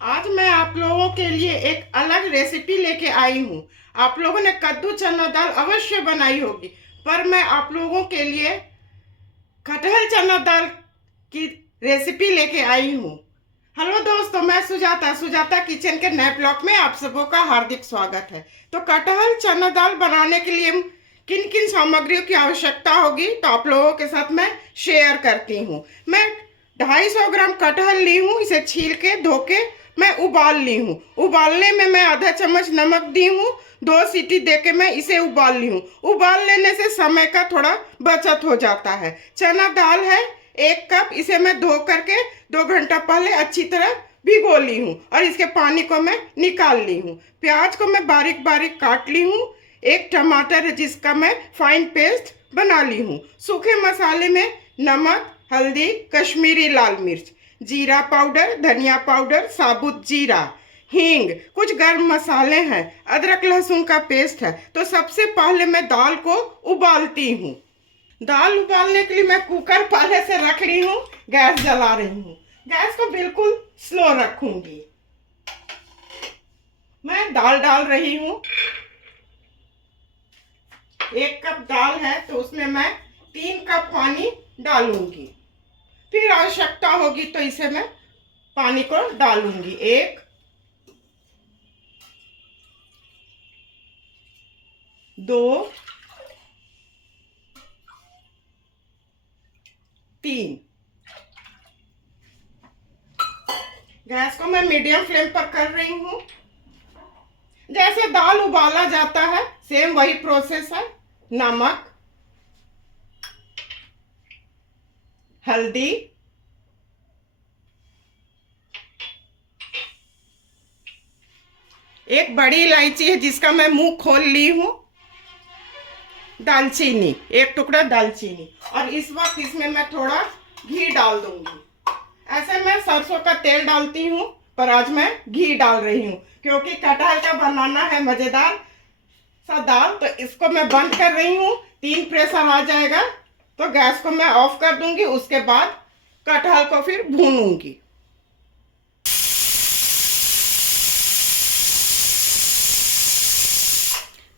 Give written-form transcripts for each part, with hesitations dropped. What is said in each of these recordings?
आज मैं आप लोगों के लिए एक अलग रेसिपी लेके आई हूँ। आप लोगों ने कद्दू चना दाल अवश्य बनाई होगी, पर मैं आप लोगों के लिए कटहल चना दाल की रेसिपी लेके आई हूँ। हेलो दोस्तों, मैं सुजाता सुजाता किचन के नए ब्लॉग में आप सबों का हार्दिक स्वागत है। तो कटहल चना दाल बनाने के लिए किन किन सामग्रियों की आवश्यकता होगी तो आप लोगों के साथ मैं शेयर करती हूँ। मैं 250 ग्राम कटहल ली हूँ। इसे छील के धो के मैं उबाल ली हूँ। उबालने में मैं आधा चम्मच नमक दी हूँ। 2 सीटी दे के मैं इसे उबाल ली हूँ। उबाल लेने से समय का थोड़ा बचत हो जाता है। चना दाल है 1 कप। इसे मैं धो करके 2 घंटा पहले अच्छी तरह भिगो ली हूँ और इसके पानी को मैं निकाल ली हूँ। प्याज को मैं बारीक बारीक काट ली हूँ। 1 टमाटर है जिसका मैं फाइन पेस्ट बना ली हूँ। सूखे मसाले में नमक, हल्दी, कश्मीरी लाल मिर्च, जीरा पाउडर, धनिया पाउडर, साबुत जीरा, हींग, कुछ गर्म मसाले हैं, अदरक लहसुन का पेस्ट है। तो सबसे पहले मैं दाल को उबालती हूँ। दाल उबालने के लिए मैं कुकर पहले से रख रही हूँ। गैस जला रही हूँ। गैस को बिल्कुल स्लो रखूंगी। मैं दाल डाल रही हूँ। 1 कप दाल है तो उसमें मैं 3 कप पानी डालूंगी। फिर आवश्यकता होगी तो इसे मैं पानी को डालूंगी। 1, 2, 3। गैस को मैं मीडियम फ्लेम पर कर रही हूँ। जैसे दाल उबाला जाता है सेम वही प्रोसेस है। नमक, हल्दी, एक बड़ी इलायची है जिसका मैं मुंह खोल ली हूँ, दालचीनी, 1 टुकड़ा दालचीनी, और इस वक्त इसमें मैं थोड़ा घी डाल दूंगी। ऐसे मैं सरसों का तेल डालती हूँ, पर आज मैं घी डाल रही हूँ क्योंकि कटहल का बनाना है मजेदार सा दाल। तो इसको मैं बंद कर रही हूँ। 3 प्रेशर आ जाएगा तो गैस को मैं ऑफ कर दूंगी। उसके बाद कटहल को फिर भूनूंगी।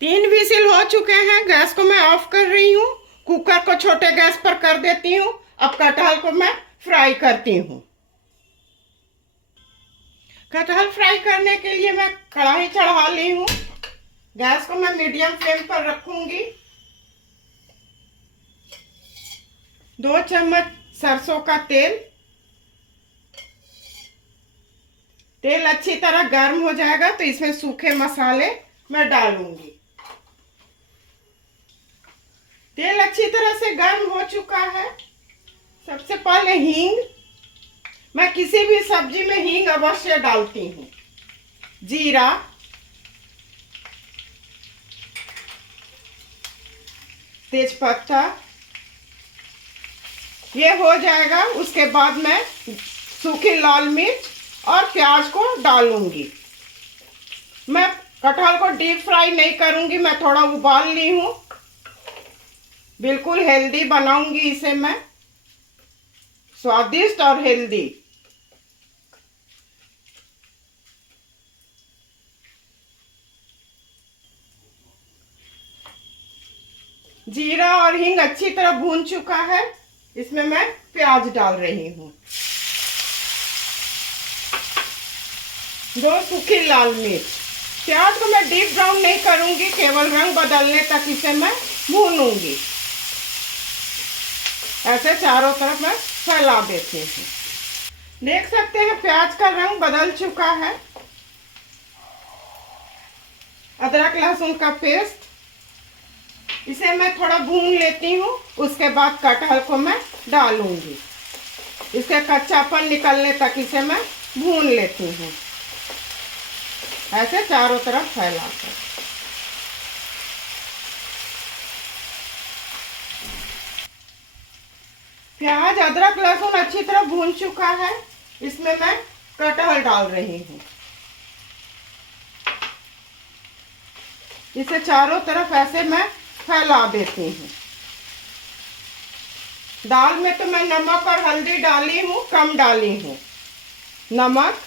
3 विसिल हो चुके हैं। गैस को मैं ऑफ कर रही हूँ। कुकर को छोटे गैस पर कर देती हूँ। अब कटहल को मैं फ्राई करती हूँ। कटहल फ्राई करने के लिए मैं कढ़ाई चढ़ा ली हूँ। गैस को मैं मीडियम फ्लेम पर रखूंगी। 2 चम्मच सरसों का तेल। तेल अच्छी तरह गर्म हो जाएगा तो इसमें सूखे मसाले मैं डालूंगी। तेल अच्छी तरह से गर्म हो चुका है। सबसे पहले हींग। मैं किसी भी सब्जी में हींग अवश्य डालती हूँ। जीरा, तेजपत्ता, ये हो जाएगा। उसके बाद मैं सूखी लाल मिर्च और प्याज को डालूंगी। मैं कटहल को डीप फ्राई नहीं करूंगी, मैं थोड़ा उबाल ली हूँ। बिल्कुल हेल्दी बनाऊंगी इसे मैं, स्वादिष्ट और हेल्दी। जीरा और हींग अच्छी तरह भून चुका है। इसमें मैं प्याज डाल रही हूँ। 2 सूखी लाल मिर्च। प्याज को मैं डीप ब्राउन नहीं करूंगी, केवल रंग बदलने तक इसे मैं भूनूंगी। ऐसे चारों तरफ मैं फैला देती हूँ। देख सकते हैं प्याज का रंग बदल चुका है। अदरक लहसुन का पेस्ट, इसे मैं थोड़ा भून लेती हूँ। उसके बाद कटहल को मैं डालूंगी। इसके कच्चापन निकलने तक इसे मैं भून लेती हूँ, ऐसे चारों तरफ फैलाकर। प्याज, अदरक लहसुन अच्छी तरह भून चुका है। इसमें मैं कटहल डाल रही हूँ। इसे चारों तरफ ऐसे मैं फैला देती हूँ। दाल में तो मैं नमक और हल्दी डाली हूँ, कम डाली हूँ। नमक,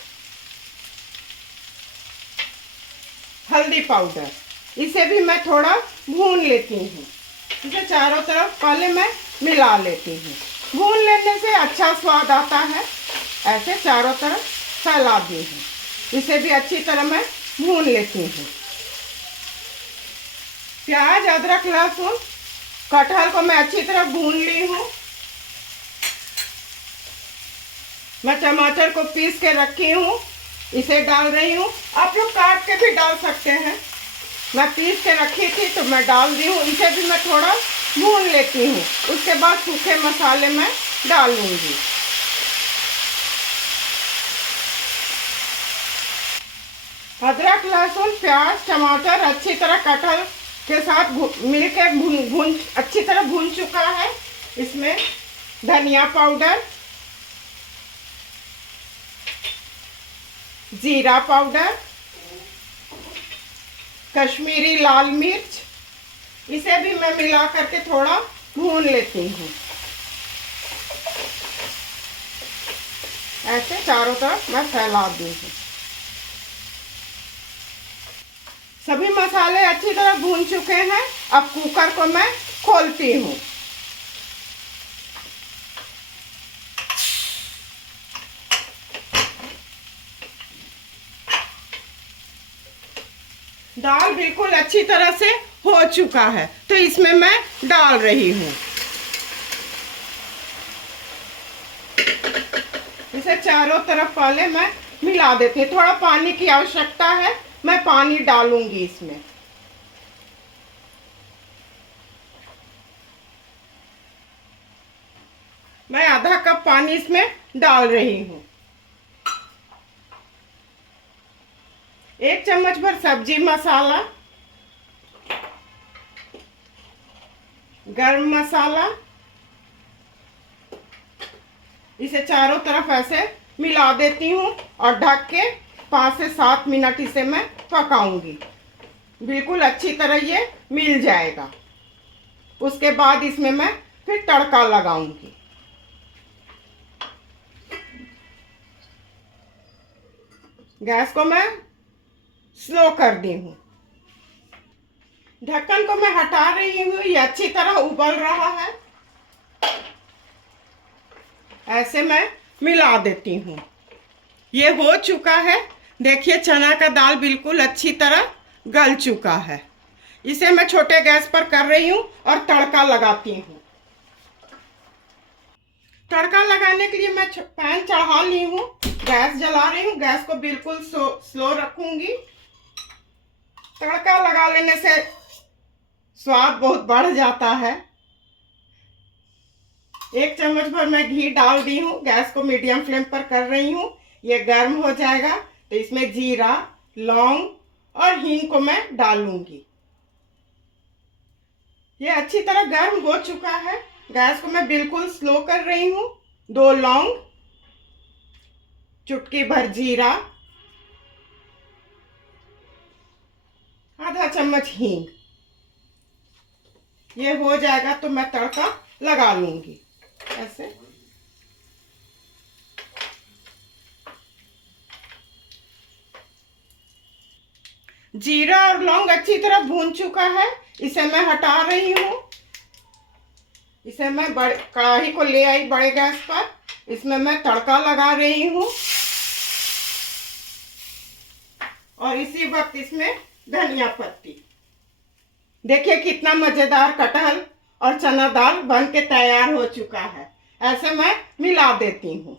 हल्दी पाउडर, इसे भी मैं थोड़ा भून लेती हूँ। इसे चारों तरफ पहले मैं मिला लेती हूँ। भून लेने से अच्छा स्वाद आता है। ऐसे चारों तरफ फैला दी हूँ। इसे भी अच्छी तरह मैं भून लेती हूँ। प्याज, अदरक, लहसुन, कटहल को मैं अच्छी तरह भून ली हूँ। मैं टमाटर को पीस के रखी हूँ, इसे डाल रही हूँ। आप लोग काट के भी डाल सकते हैं। मैं पीस के रखी थी तो मैं डाल दी हूँ। इसे भी मैं थोड़ा भून लेती हूँ। उसके बाद सूखे मसाले मैं डालूंगी। अदरक, लहसुन, प्याज, टमाटर अच्छी तरह कटहल के साथ मिलके भून अच्छी तरह भून चुका है। इसमें धनिया पाउडर, जीरा पाउडर, कश्मीरी लाल मिर्च, इसे भी मैं मिला करके थोड़ा भून लेती हूँ। ऐसे चारों तरफ मैं फैला दी हूँ। सभी मसाले अच्छी तरह भून चुके हैं। अब कुकर को मैं खोलती हूँ। दाल बिल्कुल अच्छी तरह से हो चुका है तो इसमें मैं डाल रही हूँ। इसे चारों तरफ पहले मैं मिला देती हूँ। थोड़ा पानी की आवश्यकता है, मैं पानी डालूंगी इसमें। मैं आधा कप पानी इसमें डाल रही हूँ। 1 चम्मच भर सब्जी मसाला, गरम मसाला, इसे चारों तरफ ऐसे मिला देती हूँ और ढक के 5 से 7 मिनट इसे मैं पकाऊंगी। बिल्कुल अच्छी तरह ये मिल जाएगा। उसके बाद इसमें मैं फिर तड़का लगाऊंगी। गैस को मैं स्लो कर दी हूँ। ढक्कन को मैं हटा रही हूँ। ये अच्छी तरह उबल रहा है। ऐसे मैं मिला देती हूँ। ये हो चुका है। देखिए चना का दाल बिल्कुल अच्छी तरह गल चुका है। इसे मैं छोटे गैस पर कर रही हूँ और तड़का लगाती हूँ। तड़का लगाने के लिए मैं पैन चढ़ा ली हूँ। गैस जला रही हूँ। गैस को बिल्कुल स्लो रखूंगी। तड़का लगा लेने से स्वाद बहुत बढ़ जाता है। 1 चम्मच भर मैं घी डाल दी हूँ। गैस को मीडियम फ्लेम पर कर रही हूँ। ये गर्म हो जाएगा तो इसमें जीरा, लौंग और हींग को मैं डालूंगी। ये अच्छी तरह गर्म हो चुका है। गैस को मैं बिल्कुल स्लो कर रही हूँ। 2 लौंग, चुटकी भर जीरा, आधा चम्मच हींग। ये हो जाएगा तो मैं तड़का लगा लूंगी। ऐसे जीरा और लौंग अच्छी तरह भून चुका है। इसे मैं हटा रही हूँ। इसे मैं बड़े कढ़ाई को ले आई बड़े गैस पर। इसमें मैं तड़का लगा रही हूँ और इसी वक्त इसमें धनिया पत्ती। देखिए कितना मजेदार कटहल और चना दाल बन के तैयार हो चुका है। ऐसे मैं मिला देती हूँ।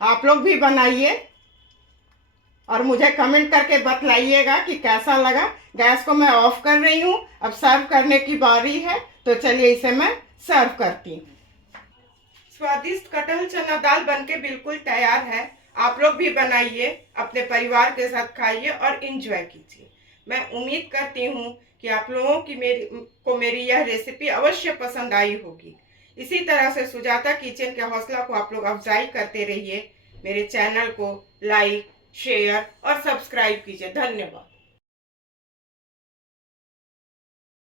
आप लोग भी बनाइए और मुझे कमेंट करके बतलाइएगा कि कैसा लगा। गैस को मैं ऑफ कर रही हूँ। अब सर्व करने की बारी है तो चलिए इसे मैं सर्व करती हूँ। स्वादिष्ट कटहल चना दाल बनके बिल्कुल तैयार है। आप लोग भी बनाइए, अपने परिवार के साथ खाइए और एंजॉय कीजिए। मैं उम्मीद करती हूँ कि आप लोगों की मेरी यह रेसिपी अवश्य पसंद आई होगी। इसी तरह से सुजाता किचन के हौसला को आप लोग अफजाई करते रहिए। मेरे चैनल को लाइक, शेयर और सब्सक्राइब कीजिए। धन्यवाद।